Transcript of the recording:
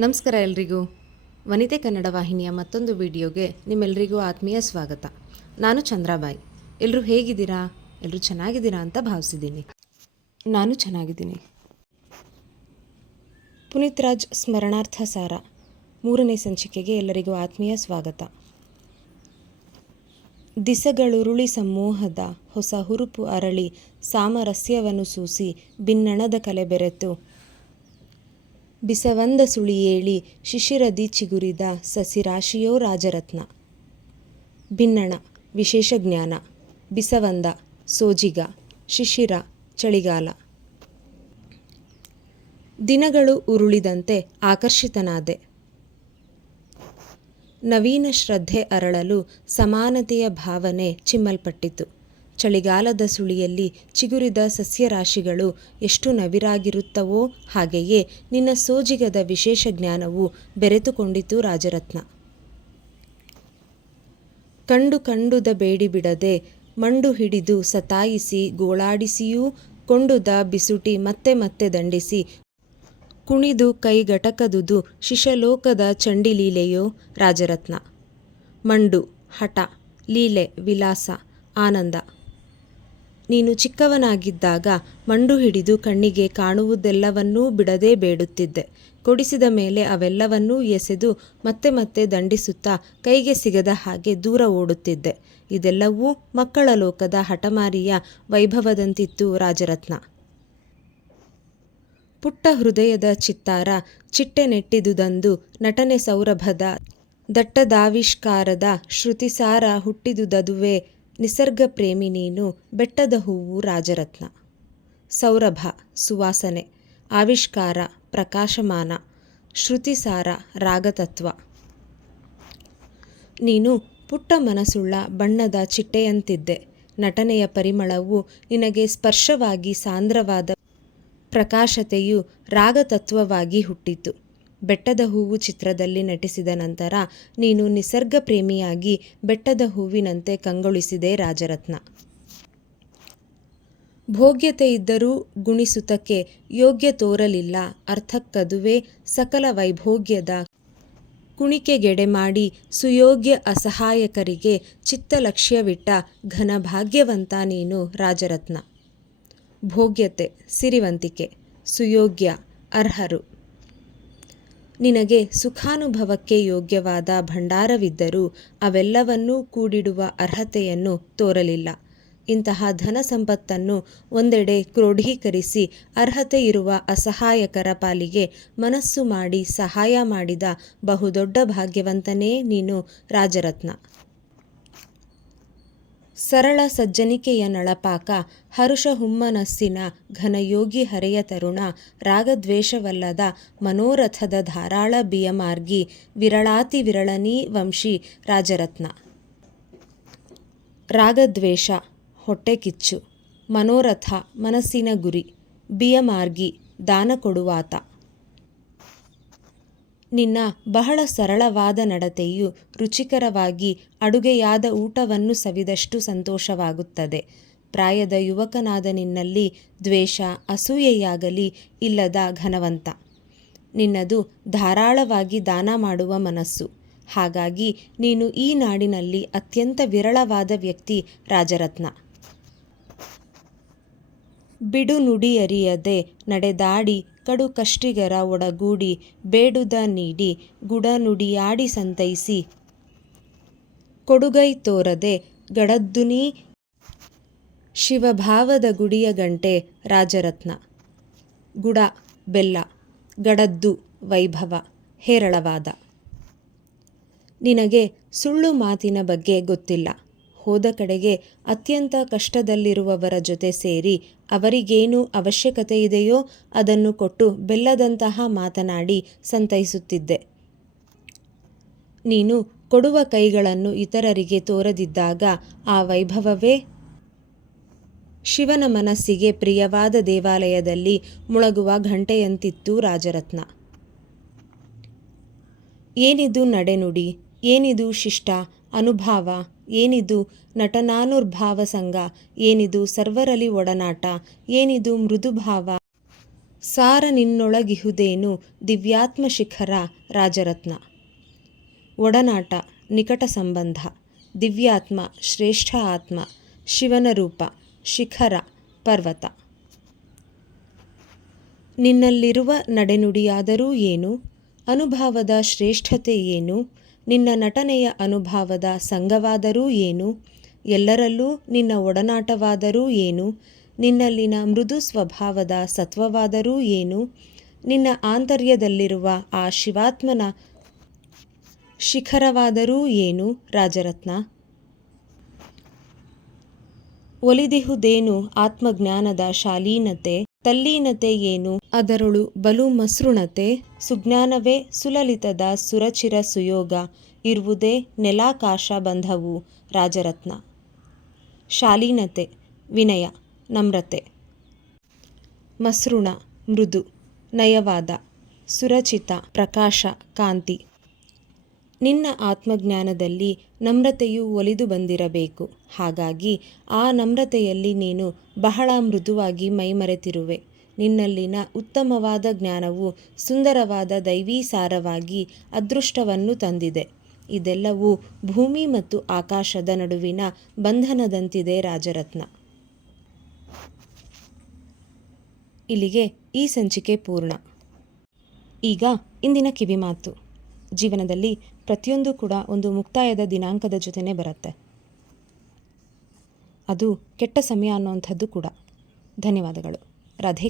ನಮಸ್ಕಾರ ಎಲ್ರಿಗೂ. ವನಿತೆ ಕನ್ನಡ ವಾಹಿನಿಯ ಮತ್ತೊಂದು ವಿಡಿಯೋಗೆ ನಿಮ್ಮೆಲ್ಲರಿಗೂ ಆತ್ಮೀಯ ಸ್ವಾಗತ. ನಾನು ಚಂದ್ರಾಬಾಯಿ. ಎಲ್ಲರೂ ಹೇಗಿದ್ದೀರಾ? ಎಲ್ಲರೂ ಚೆನ್ನಾಗಿದ್ದೀರಾ ಅಂತ ಭಾವಿಸಿದ್ದೀನಿ. ನಾನು ಚೆನ್ನಾಗಿದ್ದೀನಿ. ಪುನೀತ್ ರಾಜ್ ಸ್ಮರಣಾರ್ಥ ಸಾರ. ಮೂರನೇ ಸಂಚಿಕೆಗೆ ಎಲ್ಲರಿಗೂ ಆತ್ಮೀಯ ಸ್ವಾಗತ. ದಿಸಗಳುರುಳಿ ಸಮೂಹದ ಹೊಸ ಹುರುಪು ಅರಳಿ ಸಾಮರಸ್ಯವನ್ನು ಸೂಸಿ ಬಿನ್ನಣದ ಕಲೆ ಬೆರೆತು ಬಿಸವಂದ ಸುಳಿಯೇಳಿ ಶಿಶಿರದಿ ಚಿಗುರಿದ ಸಸಿರಾಶಿಯೋ ರಾಜರತ್ನ. ಭಿನ್ನಣ ವಿಶೇಷ ಜ್ಞಾನ, ಬಿಸವಂದ, ಸೋಜಿಗ, ಶಿಶಿರ, ಚಳಿಗಾಲ. ದಿನಗಳು ಉರುಳಿದಂತೆ ಆಕರ್ಷಿತನಾದೆ. ನವೀನ ಶ್ರದ್ಧೆ ಅರಳಲು ಸಮಾನತೆಯ ಭಾವನೆ ಚಿಮ್ಮಲ್ಪಟ್ಟಿತು. ಚಳಿಗಾಲದ ಸುಳಿಯಲ್ಲಿ ಚಿಗುರಿದ ಸಸ್ಯರಾಶಿಗಳು ಎಷ್ಟು ನವಿರಾಗಿರುತ್ತವೋ ಹಾಗೆಯೇ ನಿನ್ನ ಸೋಜಿಗದ ವಿಶೇಷ ಜ್ಞಾನವು ಬೆರೆತುಕೊಂಡಿತು ರಾಜರತ್ನ. ಕಂಡು ಕಂಡುದ ಬೇಡಿ ಬಿಡದೆ ಮಂಡು ಹಿಡಿದು ಸತಾಯಿಸಿ ಗೋಳಾಡಿಸಿಯೂ ಕೊಂಡುದ ಬಿಸುಟಿ ಮತ್ತೆ ಮತ್ತೆ ದಂಡಿಸಿ ಕುಣಿದು ಕೈಗಟಕದುದು ಶಿಶಲೋಕದ ಚಂಡಿಲೀಲೆಯೋ ರಾಜರತ್ನ. ಮಂಡು, ಹಠ, ಲೀಲೆ, ವಿಲಾಸ, ಆನಂದ. ನೀನು ಚಿಕ್ಕವನಾಗಿದ್ದಾಗ ಮಂಡು ಹಿಡಿದು ಕಣ್ಣಿಗೆ ಕಾಣುವುದೆಲ್ಲವನ್ನೂ ಬಿಡದೇ ಬೇಡುತ್ತಿದ್ದೆ. ಕೊಡಿಸಿದ ಮೇಲೆ ಅವೆಲ್ಲವನ್ನೂ ಎಸೆದು ಮತ್ತೆ ಮತ್ತೆ ದಂಡಿಸುತ್ತಾ ಕೈಗೆ ಸಿಗದ ಹಾಗೆ ದೂರ ಓಡುತ್ತಿದ್ದೆ. ಇದೆಲ್ಲವೂ ಮಕ್ಕಳ ಲೋಕದ ಹಠಮಾರಿಯ ವೈಭವದಂತಿತ್ತು ರಾಜರತ್ನ. ಪುಟ್ಟ ಹೃದಯದ ಚಿತ್ತಾರ ಚಿಟ್ಟೆ ನೆಟ್ಟಿದುದಂದು ನಟನೆ ಸೌರಭದ ದಟ್ಟದಾವಿಷ್ಕಾರದ ಶ್ರುತಿಸಾರ ಹುಟ್ಟಿದುದದುವೆ ನಿಸರ್ಗ ಪ್ರೇಮಿ ನೀನು ಬೆಟ್ಟದ ಹೂವು ರಾಜರತ್ನ. ಸೌರಭ, ಸುವಾಸನೆ, ಆವಿಷ್ಕಾರ, ಪ್ರಕಾಶಮಾನ, ಶ್ರುತಿಸಾರ, ರಾಗತತ್ವ. ನೀನು ಪುಟ್ಟ ಮನಸ್ಸುಳ್ಳ ಬಣ್ಣದ ಚಿಟ್ಟೆಯಂತಿದ್ದೆ. ನಟನೆಯ ಪರಿಮಳವು ನಿನಗೆ ಸ್ಪರ್ಶವಾಗಿ ಸಾಂದ್ರವಾದ ಪ್ರಕಾಶತೆಯು ರಾಗತತ್ವವಾಗಿ ಹುಟ್ಟಿತು. ಬೆಟ್ಟದ ಹೂವು ಚಿತ್ರದಲ್ಲಿ ನಟಿಸಿದ ನಂತರ ನೀನು ನಿಸರ್ಗ ಪ್ರೇಮಿಯಾಗಿ ಬೆಟ್ಟದ ಹೂವಿನಂತೆ ಕಂಗೊಳಿಸಿದೆ ರಾಜರತ್ನ. ಭೋಗ್ಯತೆ ಇದ್ದರೂ ಗುಣಿಸುತಕ್ಕೆ ಯೋಗ್ಯ ತೋರಲಿಲ್ಲ. ಅರ್ಥಕ್ಕದುವೆ ಸಕಲ ವೈಭೋಗ್ಯದ ಕುಣಿಕೆಗೆಡೆ ಮಾಡಿ ಸುಯೋಗ್ಯ ಅಸಹಾಯಕರಿಗೆ ಚಿತ್ತಲಕ್ಷ್ಯವಿಟ್ಟ ಘನ ಭಾಗ್ಯವಂತ ನೀನು ರಾಜರತ್ನ. ಭೋಗ್ಯತೆ, ಸಿರಿವಂತಿಕೆ, ಸುಯೋಗ್ಯ, ಅರ್ಹರು. ನಿನಗೆ ಸುಖಾನುಭವಕ್ಕೆ ಯೋಗ್ಯವಾದ ಭಂಡಾರವಿದ್ದರೂ ಅವೆಲ್ಲವನ್ನೂ ಕೂಡಿಡುವ ಅರ್ಹತೆಯನ್ನು ತೋರಲಿಲ್ಲ. ಇಂತಹ ಧನ ಸಂಪತ್ತನ್ನು ಒಂದೆಡೆ ಕ್ರೋಢೀಕರಿಸಿ ಅರ್ಹತೆ ಇರುವ ಅಸಹಾಯಕರ ಪಾಲಿಗೆ ಮನಸ್ಸು ಮಾಡಿ ಸಹಾಯ ಮಾಡಿದ ಬಹುದೊಡ್ಡ ಭಾಗ್ಯವಂತನೇ ನೀನು ರಾಜರತ್ನ. ಸರಳ ಸಜ್ಜನಿಕೆಯ ನಳಪಾಕ ಹರುಷ ಹುಮ್ಮನಸ್ಸಿನ ಘನಯೋಗಿ ಹರೆಯ ತರುಣ, ರಾಗದ್ವೇಷವಲ್ಲದ ಮನೋರಥದ ಧಾರಾಳ ಬಿಯಮಾರ್ಗಿ, ವಿರಳಾತಿ ವಿರಳನೀ ವಂಶಿ ರಾಜರತ್ನ. ರಾಗದ್ವೇಷ, ಹೊಟ್ಟೆ ಕಿಚ್ಚು, ಮನೋರಥ, ಮನಸ್ಸಿನ ಗುರಿ, ಬಿಯಮಾರ್ಗಿ, ದಾನ ಕೊಡುವಾತ. ನಿನ್ನ ಬಹಳ ಸರಳವಾದ ನಡತೆಯು ರುಚಿಕರವಾಗಿ ಅಡುಗೆಯಾದ ಊಟವನ್ನು ಸವಿದಷ್ಟು ಸಂತೋಷವಾಗುತ್ತದೆ. ಪ್ರಾಯದ ಯುವಕನಾದ ನಿನ್ನಲ್ಲಿ ದ್ವೇಷ, ಅಸೂಯೆಯಾಗಲಿ ಇಲ್ಲದ ಘನವಂತ. ನಿನ್ನದು ಧಾರಾಳವಾಗಿ ದಾನ ಮಾಡುವ ಮನಸ್ಸು. ಹಾಗಾಗಿ ನೀನು ಈ ನಾಡಿನಲ್ಲಿ ಅತ್ಯಂತ ವಿರಳವಾದ ವ್ಯಕ್ತಿ, ರಾಜರತ್ನ. ಬಿಡು ನುಡಿಯರಿಯದೆ ನಡೆದಾಡಿ ಕಡು ಕಷ್ಟಿಗರ ಒಡಗೂಡಿ ಬೇಡುದ ನೀಡಿ ಗುಡ ನುಡಿಯಾಡಿ ಸಂತೈಸಿ. ಕೊಡುಗೈ ತೋರದೆ ಗಡದ್ದುನಿ ಶಿವಭಾವದ ಗುಡಿಯ ಗಂಟೆ ರಾಜರತ್ನ. ಗುಡ, ಬೆಲ್ಲ, ಗಡದ್ದು ವೈಭವ, ಹೇರಳವಾದ. ನಿನಗೆ ಸುಳ್ಳು ಮಾತಿನ ಬಗ್ಗೆ ಗೊತ್ತಿಲ್ಲ. ಹೋದ ಕಡೆಗೆ ಅತ್ಯಂತ ಕಷ್ಟದಲ್ಲಿರುವವರ ಜೊತೆ ಸೇರಿ ಅವರಿಗೇನು ಅವಶ್ಯಕತೆ ಇದೆಯೋ ಅದನ್ನು ಕೊಟ್ಟು ಬೆಲ್ಲದಂತಹ ಮಾತನಾಡಿ ಸಂತೈಸುತ್ತಿದ್ದೆ. ನೀನು ಕೊಡುವ ಕೈಗಳನ್ನು ಇತರರಿಗೆ ತೋರದಿದ್ದಾಗ ಆ ವೈಭವವೇ? ಶಿವನ ಮನಸ್ಸಿಗೆ ಪ್ರಿಯವಾದ ದೇವಾಲಯದಲ್ಲಿ ಮುಳಗುವ ಘಂಟೆಯಂತಿತ್ತು ರಾಜರತ್ನ. ಏನಿದು ನಡೆನುಡಿ, ಏನಿದು ಶಿಷ್ಟ, ಅನುಭಾವ? ಏನಿದು ನಟನಾನುರ್ಭಾವ ಸಂಘ? ಏನಿದು ಸರ್ವರಲಿ ಒಡನಾಟ? ಏನಿದು ಮೃದುಭಾವ? ಸಾರ ನಿನ್ನೊಳಗಿಹುದೇನು ದಿವ್ಯಾತ್ಮ ಶಿಖರ ರಾಜರತ್ನ? ಒಡನಾಟ, ನಿಕಟ ಸಂಬಂಧ, ದಿವ್ಯಾತ್ಮ, ಶ್ರೇಷ್ಠ ಆತ್ಮ, ಶಿವನ ರೂಪ, ಶಿಖರ, ಪರ್ವತ. ನಿನ್ನಲ್ಲಿರುವ ನಡೆನುಡಿಯಾದರೂ ಏನು? ಅನುಭಾವದ ಶ್ರೇಷ್ಠತೆ ಏನು? ನಿನ್ನ ನಟನೆಯ ಅನುಭಾವದ ಸಂಘವಾದರೂ ಏನು? ಎಲ್ಲರಲ್ಲೂ ನಿನ್ನ ಒಡನಾಟವಾದರೂ ಏನು? ನಿನ್ನಲ್ಲಿನ ಮೃದು ಸ್ವಭಾವದ ಸತ್ವವಾದರೂ ಏನು? ನಿನ್ನ ಆಂತರ್ಯದಲ್ಲಿರುವ ಆ ಶಿವಾತ್ಮನ ಶಿಖರವಾದರೂ ಏನು, ರಾಜರತ್ನ? ಒಲಿದಿಹುದೇನು ಆತ್ಮಜ್ಞಾನದ ಶಾಲೀನತೆ? ತಲ್ಲೀನತೆ ಏನು? ಅದರೊಳು ಬಲು ಮಸೃಣತೆ, ಸುಜ್ಞಾನವೇ ಸುಲಲಿತದ ಸುರಚಿರ ಸುಯೋಗ, ಇರುವುದೇ ನೆಲಾಕಾಶ ಬಂಧವು, ರಾಜರತ್ನ. ಶಾಲೀನತೆ, ವಿನಯ, ನಮ್ರತೆ. ಮಸೃಣ, ಮೃದು, ನಯವಾದ, ಸುರಚಿತ, ಪ್ರಕಾಶ, ಕಾಂತಿ. ನಿನ್ನ ಆತ್ಮಜ್ಞಾನದಲ್ಲಿ ನಮ್ರತೆಯು ಒಲಿದು ಬಂದಿರಬೇಕು. ಹಾಗಾಗಿ ಆ ನಮ್ರತೆಯಲ್ಲಿ ನೀನು ಬಹಳ ಮೃದುವಾಗಿ ಮೈಮರೆತಿರುವೆ. ನಿನ್ನಲ್ಲಿನ ಉತ್ತಮವಾದ ಜ್ಞಾನವು ಸುಂದರವಾದ ದೈವೀ ಸಾರವಾಗಿ ಅದೃಷ್ಟವನ್ನು ತಂದಿದೆ. ಇದೆಲ್ಲವೂ ಭೂಮಿ ಮತ್ತು ಆಕಾಶದ ನಡುವಿನ ಬಂಧನದಂತಿದೆ ರಾಜರತ್ನ. ಇಲ್ಲಿಗೆ ಈ ಸಂಚಿಕೆ ಪೂರ್ಣ. ಈಗ ಇಂದಿನ ಕಿವಿಮಾತು. ಜೀವನದಲ್ಲಿ ಪ್ರತಿಯೊಂದು ಕೂಡ ಒಂದು ಮುಕ್ತಾಯದ ದಿನಾಂಕದ ಜೊತೆನೇ ಬರುತ್ತೆ. ಅದು ಕೆಟ್ಟ ಸಮಯ ಅನ್ನುವಂಥದ್ದು ಕೂಡ. ಧನ್ಯವಾದಗಳು. ರಾಧೇ